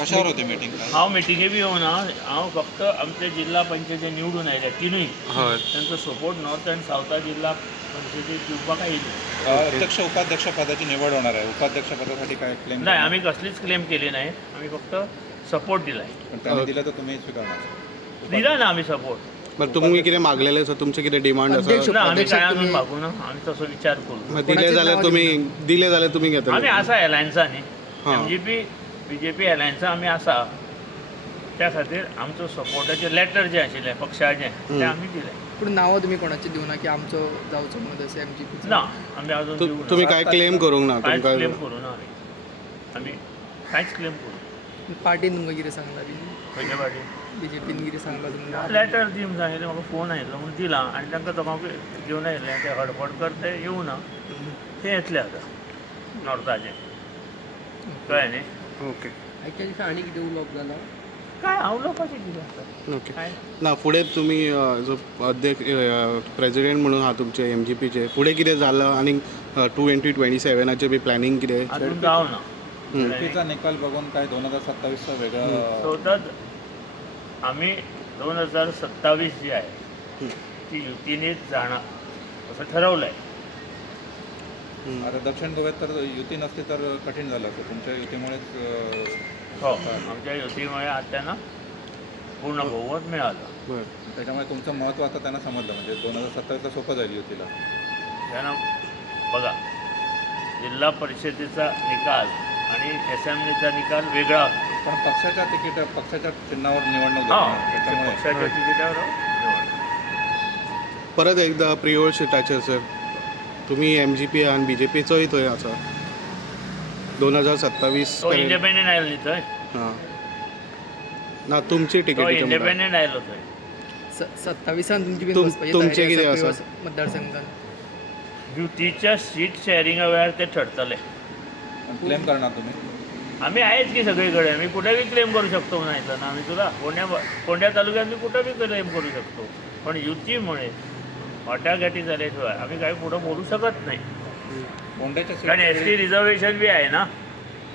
कशावर होती मीटिंग? हांव मिटिंगे बी येवना. हांव फक्त आमचे जिल्हा पंचायती निवडून आयले तिनूय हय तांचो सपोर्ट नॉर्थ आनी सावथा जिल्हा पंचायतीक दिवपाक आयिल्ले. अध्यक्ष उपाध्यक्ष पदाची निवड होणार आहे. उपाध्यक्ष पदासाठी काय क्लेम? नाही, आम्ही कसलीच क्लेम केली नाही. आम्ही फक्त सपोर्ट दिलाय. पण त्यांनी दिलं तर तुम्ही स्वीकारणार? दिला ना आम्ही सपोर्ट. बरं तुम्ही कितें मागलेले सो तुमचे कितें डिमांड आसा? ना आम्ही काय आम्ही मागू ना. आम्ही तसो विचार करू. दिले जाल्यार तुम्ही घेतले? आम्ही आसा एलायन्सांनी हां. MGP BJP एलायन्सा आम्ही आसा. त्या खातीर आमचो सपोर्टाचें लेटर जें आशिल्लें पक्षाचें तें आमी दिलें. पूण नांवां तुमी कोणाची दिवना की आमचो जावचो म्हणून तसो MGP? ना, आमी अजून दिवंक ना. तुम्ही काय क्लेम करूंक ना? कांयच तुमकां क्लेम करूं ना आमी कांयच क्लेम करूं. पार्टीन तुमकां कितें सांगला बी? खंयच्या पाटी BJPन कितें सांगलां तुमकां? लेटर दिवंक सांगिल्लें. म्हाका फोन आयिल्लो म्हूण दिलां आनी तांकां तो म्हाका घेवन आयिल्लें ते हडफड ते येवं ना. ते येतले आतां नॉर्थाचे. कळ्ळें न्ही? ओके हाच्या दिसा आनी कितें उलोवप जालां? काय हांव उलोवपाचें कितें आसा? ओके काय ना फुडें तुमी जो अध्यक्ष प्रेसिडेंट म्हणून आहा तुमचे MGPचे फुडें कितें जालां आनी 2027 बी प्लॅनिंग कितें? अजून जावं ना. युतीचा निकाल बघून काय 2027चा वेगळं सतत आम्ही 2027 जी आहे ती युतीनेच जाणार असं ठरवलं आहे. आता दक्षिण गोव्यात तर युती नसती तर कठीण झालं असतं. तुमच्या युतीमुळेच हो, आमच्या युतीमुळे आज त्यांना पूर्ण बहुमत मिळालं. बरं त्याच्यामुळे तुमचं महत्त्व आता त्यांना समजलं. म्हणजे 2027ला सोपं जाईल युतीला. त्यांना बघा, जिल्हा परिषदेचा निकाल आणि असेंब्लीचा निकाल वेगळा असतो. पण पक्षाच्या चिन्हावर निवडणूक हां, झाली. त्याच्यामुळे पक्षाच्या तिकिटावर निवड. परत एकदा प्रिओळ सिटाचेर सर तुम्ही MGP आणि BJPचोय थंय आसा 2027 तो इंडिपेंडंट आयलो न्ही थंय. हां ना तुमची तो टिकेट इंडिपेंडंट आयलो थंय. 27 तुमची बीन तुम- बसपाची तुमचे तयारी कितें आसा आसा? प्रिव्हियस मतदारसंघात? युतीच्या सीट शेअरिंगा वेळार ते ठरतले. क्लेम करणार तुम्ही? आम्ही आहेच की सगळीकडे. मी कुठेही क्लेम करू शकतो म्हणायचं ना. आम्ही तुला कोंढ्या तालुक्यात मी कुठेही क्लेम करू शकतो. पण युतीमुळे वाटाघाटी झाल्याशिवाय आम्ही काही पुढं बोलू शकत नाही. कोंड्याच्या कारण ST रिझर्वेशन बी आहे ना,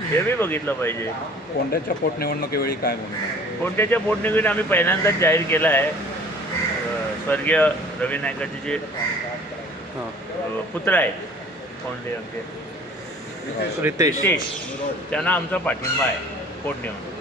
हे बी बघितलं पाहिजे. कोंड्याच्या पोटनिवडणुकीवेळी काय म्हणून? कोणत्याच्या पोटनिवडणुकीत आम्ही पहिल्यांदाच जाहीर केलं आहे. स्वर्गीय रवी नायकाचे जे पुत्र आहेत कोंडे आमचे रितेश रितेश, त्यांना आमचा पाठिंबा आहे पोटनिवडणूक.